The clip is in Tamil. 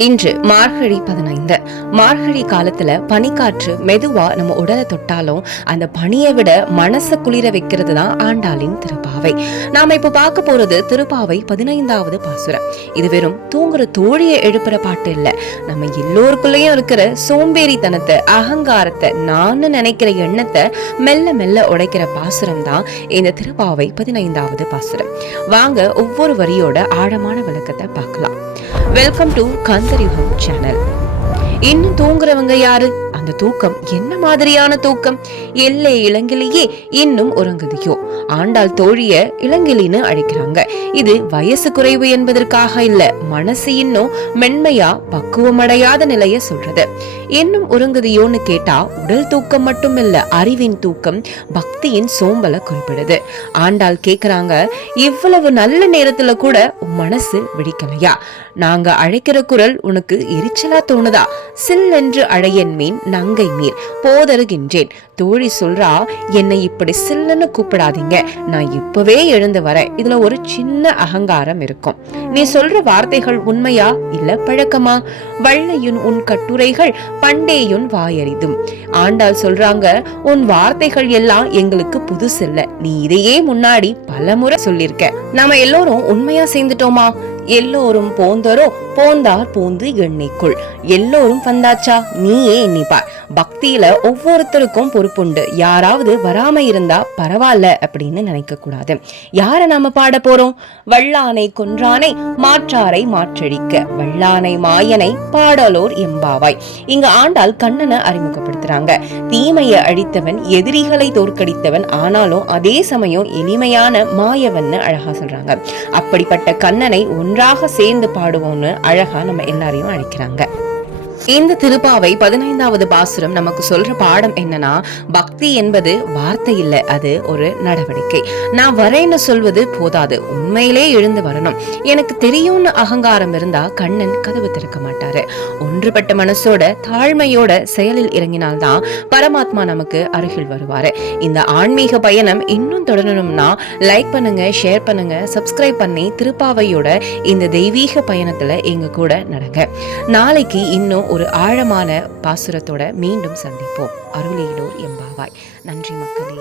இன்று மார்கழி பதினைந்து. மார்கழி காலத்துல பனிக்காற்று மெதுவா நம்ம உடலை தொட்டாலும் அந்த பனியை விட மனசை குளிர வைக்கிறது தான் ஆண்டாளின் திருப்பாவை. நாம இப்ப பார்க்க போறது திருப்பாவை பதினைந்தாவது பாசுரம். இது வெறும் தூங்குற தோழியை எழுப்புற பாட்டு இல்ல. நம்ம எல்லோருக்குள்ளேயும் இருக்கிற சோம்பேறித்தனத்தை அகங்காரத்தை நான் நினைக்கிற எண்ணத்தை மெல்ல மெல்ல உடைக்கிற பாசுரம் தான் இந்த திருப்பாவை பதினைந்தாவது பாசுரம். வாங்க ஒவ்வொரு வரியோட ஆழமான விளக்கத்தை பார்க்கலாம். வெல்கம் டு கந்தரிகம் சேனல் இன்னும் தூங்குறவங்க யாரு? அந்த தூக்கம் என்ன மாதிரியான தூக்கம்? எல்லை இளங்கிலேயே இன்னும் உறங்குதியோ. ஆண்டாள் தோழிய இளங்கிலின்னு அழைக்கிறாங்க. இது வயசு குறைவு என்பதற்காக இல்ல மனசு இன்னும் மென்மையா பக்குவமடையாத நிலைய சொல்றது. இன்னும் உறங்குதியோன்னு கேட்டா உடல் தூக்கம் மட்டும் இல்ல அறிவின் தூக்கம் பக்தியின் சோம்பலை குறிப்பிடுது. ஆண்டாள் கேக்குறாங்க இவ்வளவு நல்ல நேரத்துல கூட உன் மனசு விழிக்கலையா நாங்க அழைக்கிற குரல் உனக்கு எரிச்சலா தோணுதா? சில்லென்று அழையன் மீன் நங்கை மீர் போதருகின்றேன். தோழி சொல்றா என்னை இப்படி சில்லுன்னு கூப்பிடாதீங்க. நான் இப்பவே எழுந்து வரேன். இதுல ஒரு சின்ன அகங்காரம் இருக்கும். நீ சொல்ற வார்த்தைகள் உண்மையா இல்ல பழக்கமா? வள்ளையின் உன் கட்டுரைகள் பண்டேயுன் வாயறிதும். ஆண்டாள் சொல்றாங்க உன் வார்த்தைகள் எல்லாம் எங்களுக்கு புதுசில்ல நீ இதையே முன்னாடி பலமுறை சொல்லிருக்க. நாம எல்லோரும் உண்மையா சேர்ந்துட்டோமா? எல்லோரும் போந்தரோ போந்தார் போந்து எண்ணிக்குள் எல்லோரும் வந்தாச்சா? நீயே எண்ணிப்பார் பக்தியில ஒவ்வொருத்தருக்கும் பொறுப்புண்டு. யாராவது வராம இருந்தா பரவாயில்ல அப்படின்னு நினைக்க கூடாது யார நாம பாட போறோம்? வல்லானை கொன்றானை மாற்றாரை மாற்றழிக்க வல்லானை மாயனை பாடலோர் எம்பாவாய். இங்க ஆண்டாள் கண்ணனை அறிமுகப்படுத்துறாங்க. தீமையை அழித்தவன் எதிரிகளை தோற்கடித்தவன் ஆனாலும் அதே சமயம் எளிமையான மாயவன் அழகா சொல்றாங்க. அப்படிப்பட்ட கண்ணனை ஒன்றாக சேர்ந்து பாடுவோம்னு அழகா நம்ம எல்லாரையும் அழைக்கிறாங்க. இந்த திருப்பாவை பதினைந்தாவது பாசுரம் நமக்கு சொல்ற பாடம் என்னன்னா பக்தி என்பது வார்த்தை இல்லை அது ஒரு நடவடிக்கை. நான் வரேன்னு சொல்வது போதாது உண்மையிலே எழுந்து வரணும். எனக்கு தெரியும்னு அகங்காரம் இருந்தா கண்ணன் கதவு திறக்க மாட்டாரு. ஒன்றுபட்ட மனசோட தாழ்மையோட செயலில் இறங்கினால்தான் பரமாத்மா நமக்கு அருகில் வருவாரு. இந்த ஆன்மீக பயணம் இன்னும் தொடரணும்னா லைக் பண்ணுங்க ஷேர் பண்ணுங்க சப்ஸ்கிரைப் பண்ணி திருப்பாவையோட இந்த தெய்வீக பயணத்துல எங்க கூட நடங்க. நாளைக்கு இன்னும் ஒரு ஆழமான பாசுரத்தோட மீண்டும் சந்திப்போம். அருளீடோர் எம்பாவாய். நன்றி மக்களே.